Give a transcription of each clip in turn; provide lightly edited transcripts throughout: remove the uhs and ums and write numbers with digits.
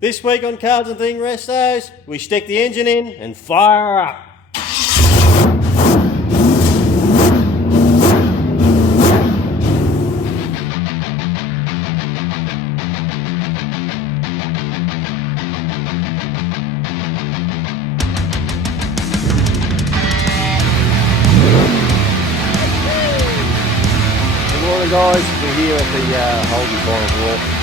This week on Cards and Thing Restos, we stick the engine in and fire up. Good morning guys, we're here at the Holden Bottom Wharf.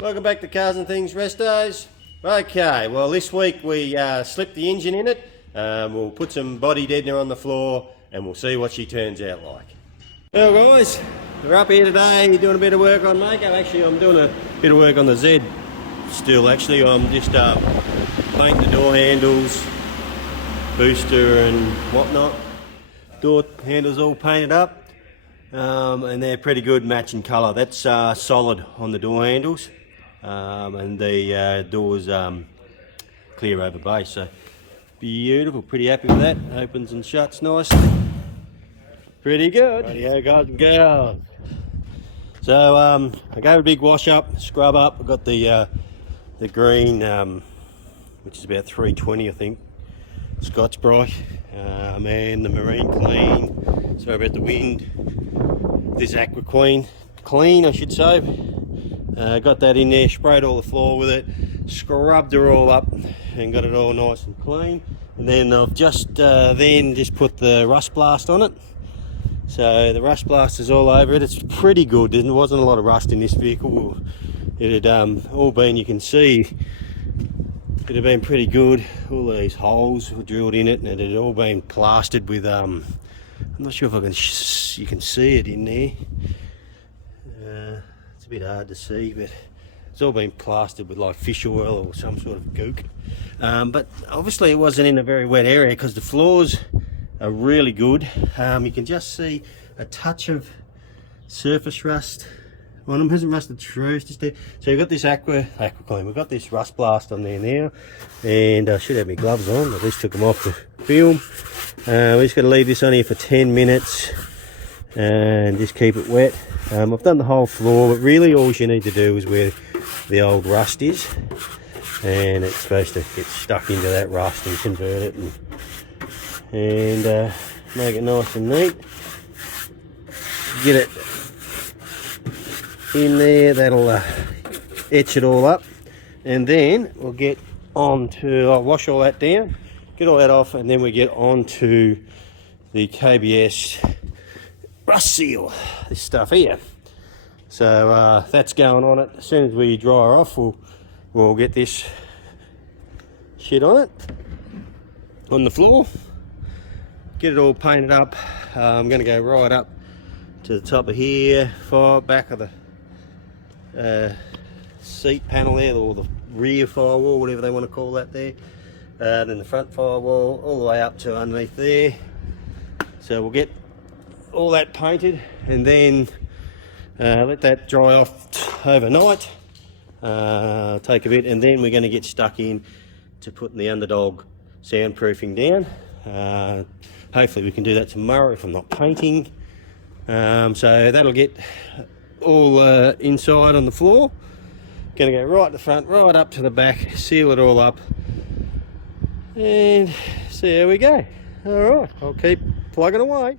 Welcome back to Cars and Things Restos. Okay, well this week we slipped the engine in it. We'll put some body deadener on the floor and we'll see what she turns out like. Well guys, we're up here today doing a bit of work on Mako. Actually I'm doing a bit of work on the Z still. Actually I'm just painting the door handles, booster and whatnot. Door handles all painted up and they're pretty good matching colour. That's solid on the door handles. And the doors clear over base, so beautiful, pretty happy with that. Opens and shuts nicely, pretty good. Rightio guys and girls. So I gave a big wash up, scrub up. I've got the green, which is about 320 I think, Scotch Brite, and the Marine Clean, sorry about the wind, this Aqua Clean I should say. Got that in there, sprayed all the floor with it, scrubbed her all up and got it all nice and clean. And then I've just put the rust blast on it. So the rust blast is all over it. It's pretty good. There wasn't a lot of rust in this vehicle. It had all been, you can see, it had been pretty good. All these holes were drilled in it and it had all been plastered with, I'm not sure if you can see it in there. It's a bit hard to see, but it's all been plastered with like fish oil or some sort of gook. But obviously it wasn't in a very wet area because the floors are really good. You can just see a touch of surface rust on them. Hasn't rusted through, it's just there. So you've got this Aqua Clean, we've got this rust blast on there now, and I should have my gloves on. I just took them off to film. We just got to leave this on here for 10 minutes and just keep it wet. I've done the whole floor, but really all you need to do is where the old rust is, and it's supposed to get stuck into that rust and convert it and make it nice and neat. Get it in there, that'll etch it all up, and then we'll get on to, I'll wash all that down, get all that off, and then we get on to the KBS rust seal, this stuff here. So that's going on it. As soon as we dry her off, we'll get this shit on it, on the floor, get it all painted up. I'm going to go right up to the top of here, back of the seat panel there, or the rear firewall, whatever they want to call that there. Then the front firewall, all the way up to underneath there. So we'll get all that painted and then let that dry off overnight, take a bit, and then we're going to get stuck in to putting the underdog soundproofing down. Hopefully we can do that tomorrow if I'm not painting. So that'll get all inside on the floor. Going to go right at the front, right up to the back, seal it all up, and see how we go. Alright, I'll keep plugging away.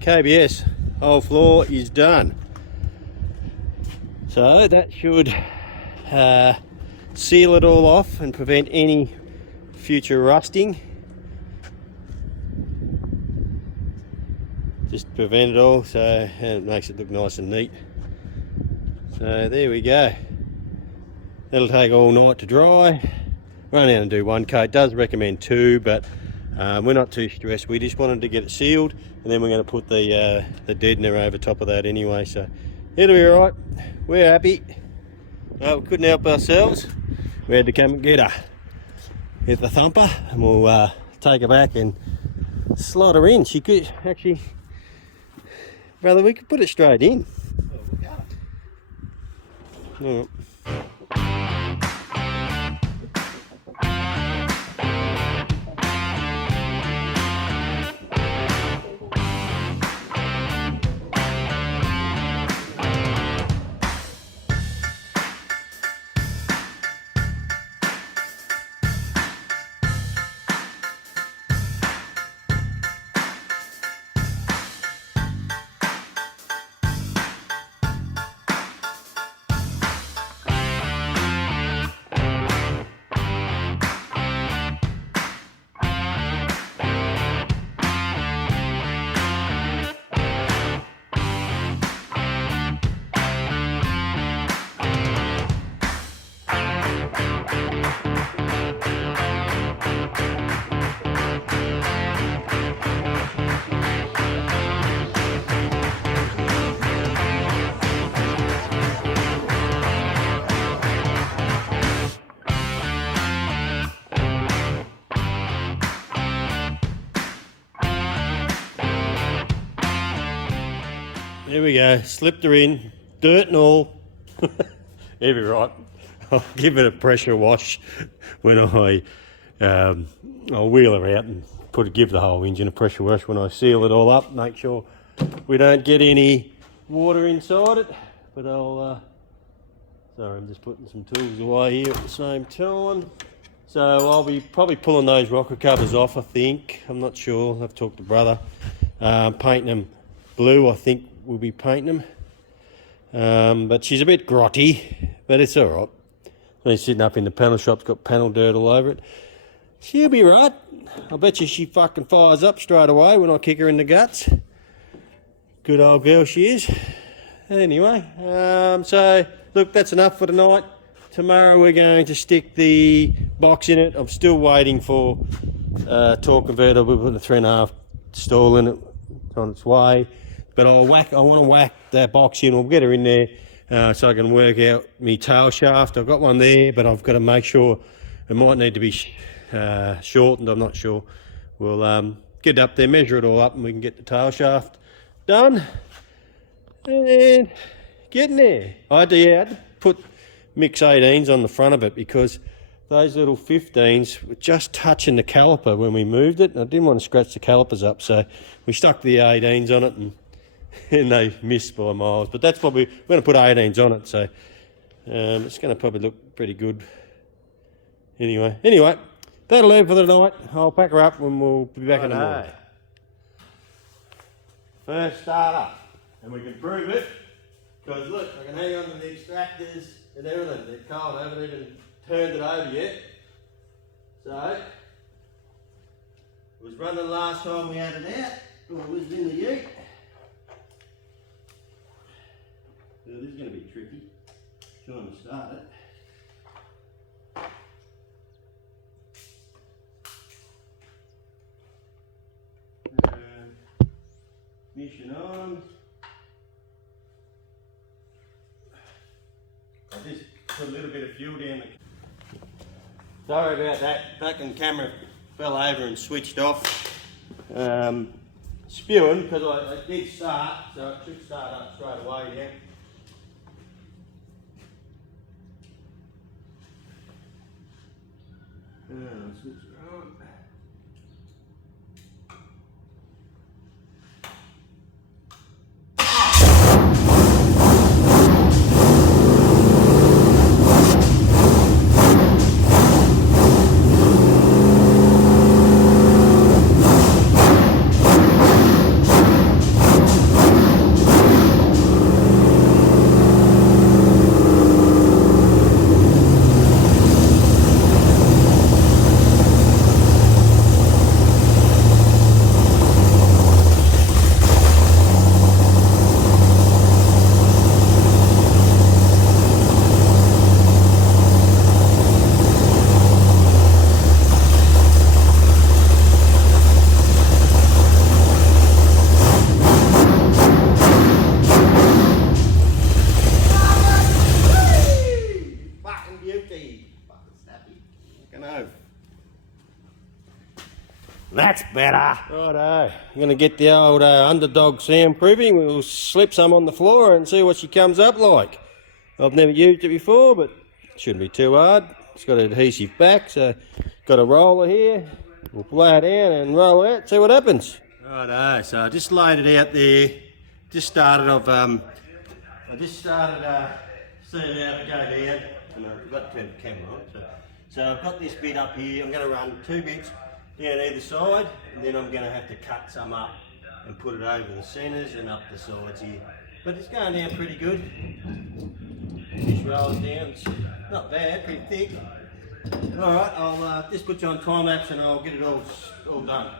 KBS, whole floor is done. So that should seal it all off and prevent any future rusting. Just prevent it all, so and it makes it look nice and neat. So there we go. That'll take all night to dry. Run out and do one coat. Does recommend two, but we're not too stressed. We just wanted to get it sealed, and then we're going to put the deadener over top of that anyway. So it'll be alright. We're happy. Well, we couldn't help ourselves. We had to come and get the thumper, and we'll take her back and slot her in. She could actually, brother, we could put it straight in. All right. There we go, slipped her in, dirt and all. It'll be right. I'll give it a pressure wash when I'll wheel her out and give the whole engine a pressure wash when I seal it all up. Make sure we don't get any water inside it. But sorry, I'm just putting some tools away here at the same time. So I'll be probably pulling those rocker covers off, I think. I'm not sure, I've talked to brother. Painting them blue, I think we'll be painting them. But she's a bit grotty, but it's all right. She's sitting up in the panel shop's got panel dirt all over it. She'll be right. I bet you she fucking fires up straight away when I kick her in the guts. Good old girl she is. Anyway, so look, that's enough for tonight. Tomorrow we're going to stick the box in it. I'm still waiting for torque converter. We're putting a 3.5 stall in it. It's on its way. But I want to whack that box in. We'll get her in there so I can work out my tail shaft. I've got one there, but I've got to make sure it might need to be shortened. I'm not sure. We'll get it up there, measure it all up, and we can get the tail shaft done. And get in there. I had to put mix 18s on the front of it because those little 15s were just touching the caliper when we moved it. And I didn't want to scratch the calipers up, so we stuck the 18s on it and they missed by miles. But that's probably, we're going to put 18s on it, so it's going to probably look pretty good. Anyway, that'll do for the night. I'll pack her up and we'll be back in the morning. First starter, and we can prove it because look, I can hang on to the extractors and everything. They're cold. I haven't even turned it over yet. So it was running last time we had it out. It was in the ute. So this is going to be tricky, trying to start it. Mission on. I just put a little bit of fuel down the... Sorry about that, fucking camera fell over and switched off. Spewing, because I did start, so it should start up straight away now. Switch it on. That's better. Righto. I'm going to get the old underdog soundproofing. We'll slip some on the floor and see what she comes up like. I've never used it before, but it shouldn't be too hard. It's got an adhesive back, so got a roller here. We'll blow it down and roll it out, see what happens. Righto, so I just laid it out there. Just started off, I just started seeing how to go down, and I've got to turn the camera on. So I've got this bit up here. I'm going to run 2 bits down either side, and then I'm going to have to cut some up and put it over the centres and up the sides here. But it's going down pretty good. Just rolls down. It's not bad, pretty thick. Alright, I'll just put you on time lapse and I'll get it all done.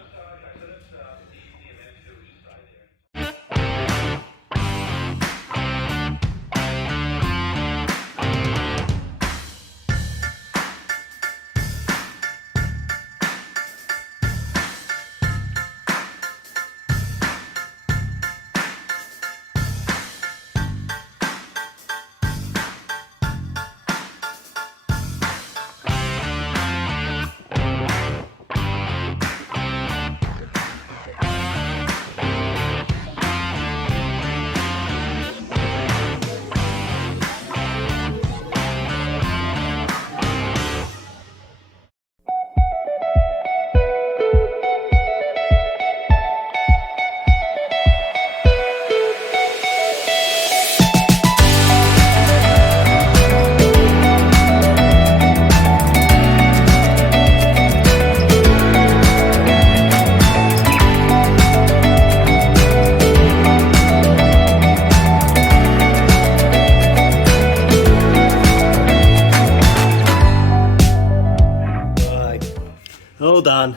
All done.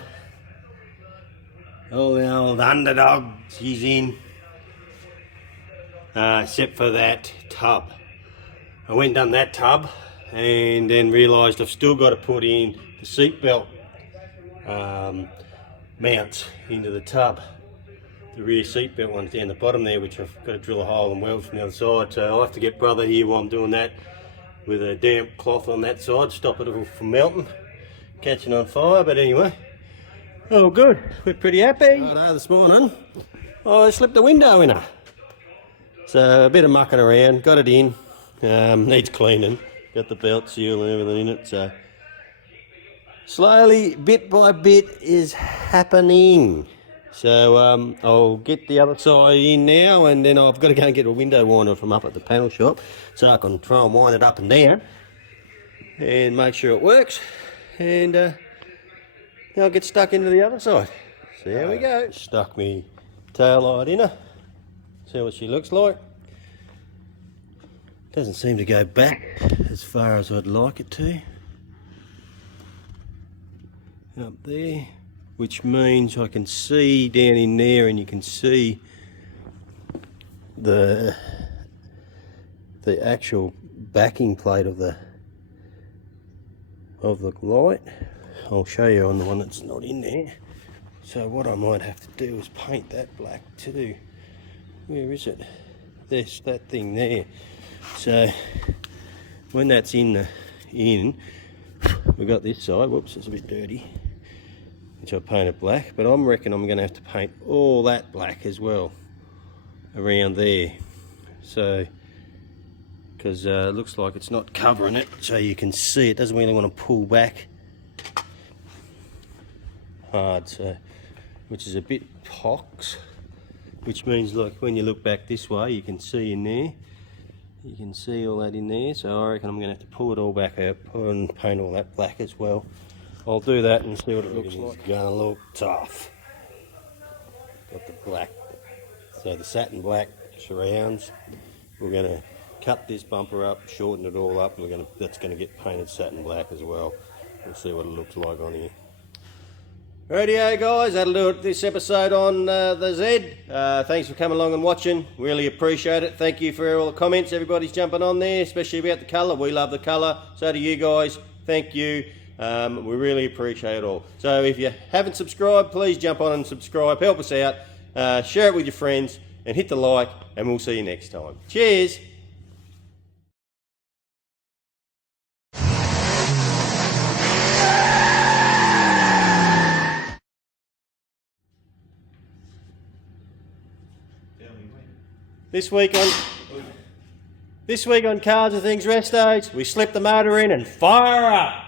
All the old underdog, she's in. Except for that tub. I went and done that tub and then realised I've still got to put in the seatbelt mounts into the tub. The rear seatbelt ones down the bottom there, which I've got to drill a hole and weld from the other side. So I'll have to get brother here while I'm doing that with a damp cloth on that side, stop it all from melting. Catching on fire, but anyway, oh good, we're pretty happy. This morning I slipped the window in her, so a bit of mucking around, got it in, needs cleaning, got the belt seal and everything in it, so slowly, bit by bit is happening. So I'll get the other side in now, and then I've got to go and get a window winder from up at the panel shop so I can try and wind it up and down and make sure it works. And I'll get stuck into the other side. So there we go. Stuck me tail light in her. See what she looks like. Doesn't seem to go back as far as I'd like it to. Up there, which means I can see down in there, and you can see the actual backing plate of the light. I'll show you on the one that's not in there. So what I might have to do is paint that black too. Where is it? There's that thing there. So when that's in, we got this side. Whoops, it's a bit dirty, which I painted black, but I'm reckon I'm going to have to paint all that black as well around there. So because it looks like it's not covering it, so you can see it doesn't really want to pull back hard, so which is a bit pox, which means like when you look back this way you can see in there, you can see all that in there. So I reckon I'm going to have to pull it all back out and paint all that black as well. I'll do that and see what it looks like. It's gonna look tough. Got the black, so the satin black surrounds. We're gonna cut this bumper up, shorten it all up. That's gonna get painted satin black as well. We'll see what it looks like on here. Rightio guys, that'll do it this episode on the Z. Thanks for coming along and watching. Really appreciate it. Thank you for all the comments. Everybody's jumping on there, especially about the colour. We love the colour. So do you guys. Thank you. We really appreciate it all. So if you haven't subscribed, please jump on and subscribe. Help us out. Share it with your friends and hit the like, and we'll see you next time. Cheers. This week on Cars and Things Rest Days, we slip the motor in and fire up.